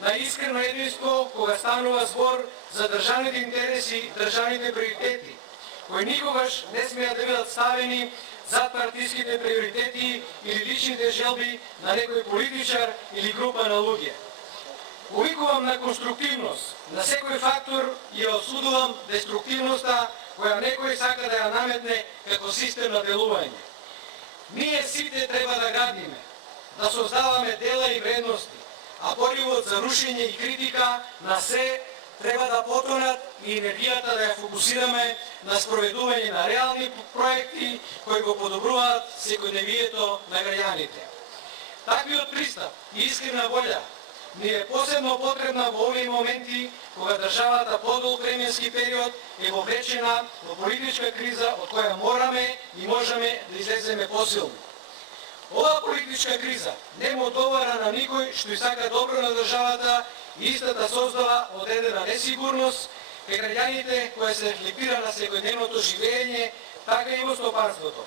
на искрено единство кога станува збор за државните интереси, државните приоритети, кои никогаш не смеат да бидат ставени зад партиските приоритети или личните желби на некој политичар или група на луѓе. Повикувам на конструктивност на секој фактор и осудувам деструктивноста која некој сака да ја наметне како систем на делување. Ние сите треба да градиме, да создаваме дела и вредности, а поривот за рушење и критика на се треба да потонат и енергијата да ја фокусираме на спроведување на реални проекти кои го подобруваат секојдневието на граѓаните. Таквиот пристап и искрена волја ни е посебно потребна во овие моменти кога државата подолг временски период е вовлечена во политичка криза од која мораме и можеме да излеземе посилни. Оваа политичка криза не му одговара на никој што сака добро на државата и истата создава одредена несигурност кај граѓаните која се рефлектира на секојдневното живење, така и во стопанството.